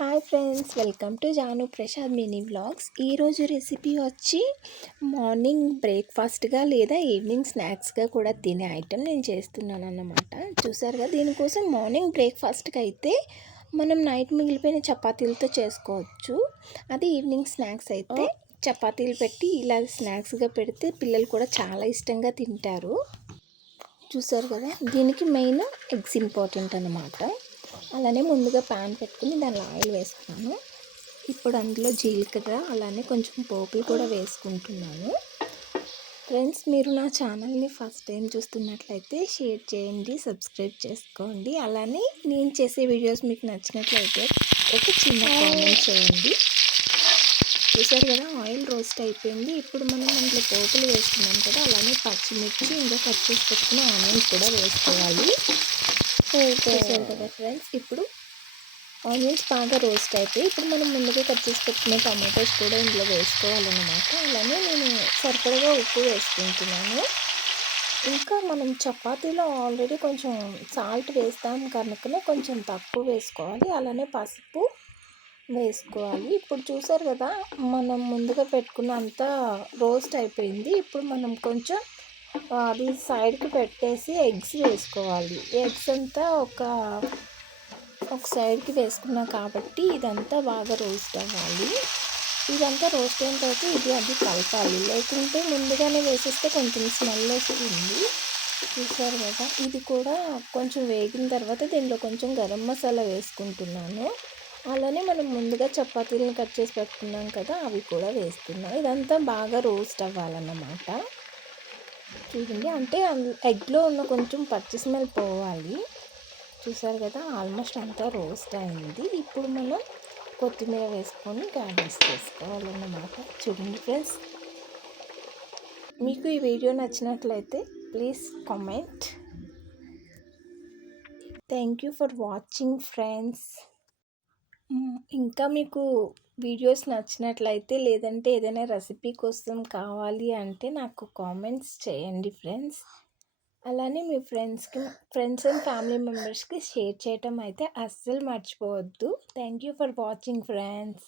Hi friends, welcome to Janu Prasad mini vlogs. ఈరోజు recipe వచ్చి morning బ్రేక్ఫాస్ట్గా లేదా ఈవినింగ్ స్నాక్స్గా కూడా తినే ఐటెం నేను చేస్తున్నాను అన్నమాట. చూసారుగా, దీనికోసం మార్నింగ్ బ్రేక్ఫాస్ట్కి అయితే మనం నైట్ మిగిలిపోయిన చపాతీలతో చేసుకోవచ్చు. అది ఈవినింగ్ స్నాక్స్ అయితే చపాతీలు పెట్టి ఇలా స్నాక్స్గా పెడితే పిల్లలు కూడా చాలా ఇష్టంగా తింటారు. చూసారు కదా, దీనికి మెయిన్ ఎగ్స్ ఇంపార్టెంట్ అన్నమాట. అలానే ముందుగా ప్యాన్ పెట్టుకుని దానిలో ఆయిల్ వేసుకున్నాను. ఇప్పుడు అందులో జీలకర్ర అలానే కొంచెం పోపులు కూడా వేసుకుంటున్నాను. ఫ్రెండ్స్, మీరు నా ఛానల్ని ఫస్ట్ టైం చూస్తున్నట్లయితే షేర్ చేయండి, సబ్స్క్రైబ్ చేసుకోండి. అలానే నేను చేసే వీడియోస్ మీకు నచ్చినట్లయితే ఒక చిన్న కామెంట్ చేయండి. చూసారు కదా, ఆయిల్ రోస్ట్ అయిపోయింది. ఇప్పుడు మనం దాంట్లో పోపులు వేసుకున్నాం కదా, అలానే పచ్చిమిర్చి ఇంకా కట్ చేసి పెట్టుకున్న ఆనియన్స్ కూడా వేసుకోవాలి. చూసారు కదా ఫ్రెండ్స్, ఇప్పుడు ఆనియన్స్ బాగా రోస్ట్ అయిపోయి ఇప్పుడు మనం ముందుగా కట్ చేసి పెట్టుకున్న టమాటోస్ కూడా ఇందులో వేసుకోవాలన్నమాట. అలానే నేను సరిపడగా ఉప్పు వేసుకుంటున్నాను. ఇంకా మనం చపాతీలో ఆల్రెడీ కొంచెం సాల్ట్ వేస్తాం కనుక కొంచెం తక్కువ వేసుకోవాలి. అలానే పసుపు వేసుకోవాలి. ఇప్పుడు చూసారు కదా, మనం ముందుగా పెట్టుకున్న అంతా రోస్ట్ అయిపోయింది. ఇప్పుడు మనం కొంచెం అది సైడ్కి పెట్టేసి ఎగ్స్ వేసుకోవాలి. ఎగ్స్ అంతా ఒక సైడ్కి వేసుకున్నాం కాబట్టి ఇదంతా బాగా రోస్ట్ అవ్వాలి. ఇదంతా రోస్ట్ అయిన తర్వాత అది కలపాలి, లేకుంటే ముందుగానే వేసేస్తే కొంచెం స్మెల్ వస్తుంది. చూసారు కదా, ఇది కూడా కొంచెం వేగిన తర్వాత దీనిలో కొంచెం గరం మసాలా వేసుకుంటున్నాను. అలానే మనం ముందుగా చపాతీలను కట్ చేసి పెట్టుకున్నాం కదా, అవి కూడా వేస్తున్నాం. ఇదంతా బాగా రోస్ట్ అవ్వాలన్నమాట. చూడండి, అంటే ఎగ్లో ఉన్న కొంచెం పచ్చి స్మెల్ పోవాలి. చూసారు కదా, ఆల్మోస్ట్ అంతా రోస్ట్ అయింది. ఇప్పుడు మనం కొత్తిమీర వేసుకొని గార్నిష్ చేసుకోవాలన్నమాట. చూడండి ఫ్రెండ్స్, మీకు ఈ వీడియో నచ్చినట్లయితే please comment. Thank you for watching friends. ఇంకా మీకు వీడియోస్ నచ్చినట్లయితే లేదంటే ఏదైనా రెసిపీ కోసం కావాలి అంటే నాకు కామెంట్స్ చేయండి ఫ్రెండ్స్. అలానే మీ ఫ్రెండ్స్ అండ్ ఫ్యామిలీ మెంబర్స్కి షేర్ చేయటం అయితే అస్సలు మర్చిపోవద్దు. Thank you for watching friends.